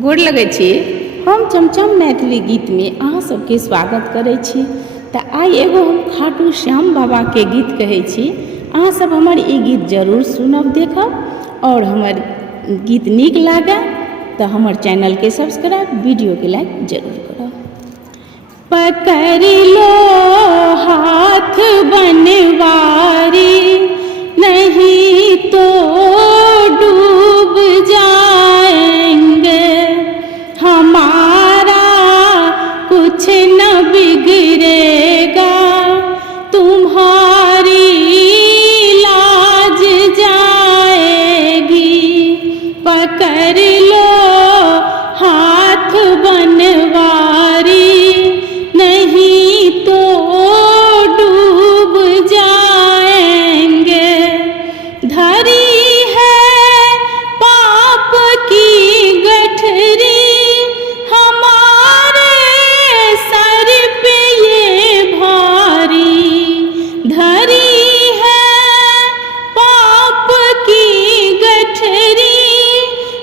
गोर लगै छी। हम चमचम मैथिली गीत में अहाँ सबके स्वागत करै छी। तऽ आइ एगो हम खाटू श्याम बाबा के गीत कहै छी। अहाँ सब हमर ई गीत जरूर सुनब, देखब और हमर गीत नीक लागे तऽ हमर चैनल के सब्सक्राइब, वीडियो के लाइक जरूर करब। पकड़ लो हाथ बनवारी, नहीं तो डूब जाएंगे, हमारा कुछ न बिगड़ेगा, तुम्हारी लाज जाएगी। पकड़ लो हाथ बनवारी, नहीं तो डूब जाएंगे। धरी है पाप की गठरी हमारे सर पे ये भारी, धरी है पाप की गठरी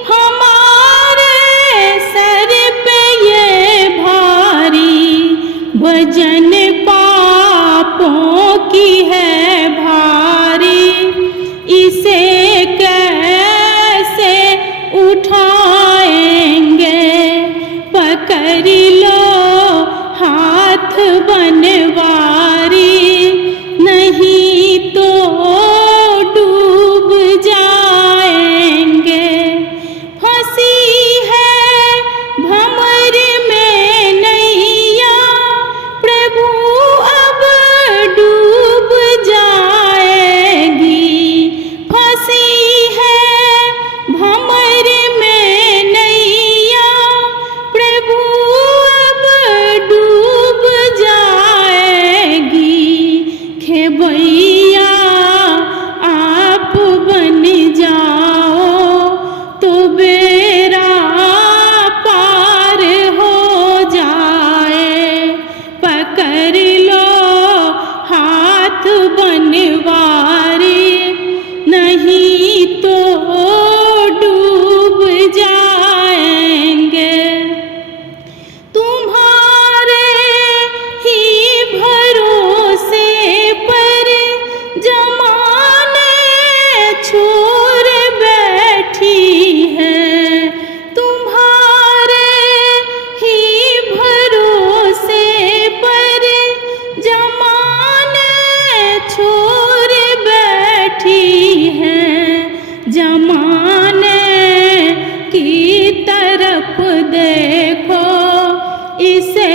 हमारे सर पे ये भारी। वजन पापों की है भारी, इसे कैसे उठाएंगे। पकड़ लो हाथ बनवारी, नहीं तो डूब जाएंगे। फंसी है भंवर में नैया, प्रभु अब डूब जाएगी। फंसी है भंवर में नैया, प्रभु अब डूब जाएगी। खेबैया आप बन जाओ तो बेड़ा पार हो जाए। पकड़ लो हाथ बनवारी, नहीं तो डूब जाएंगे। तुम्हारे ही भरोसे पर जमाने छोड़ बैठी है, तुम्हारे ही भरोसे पर जमाने छोड़ बैठी है। जमाने की तरफ देखो, इसे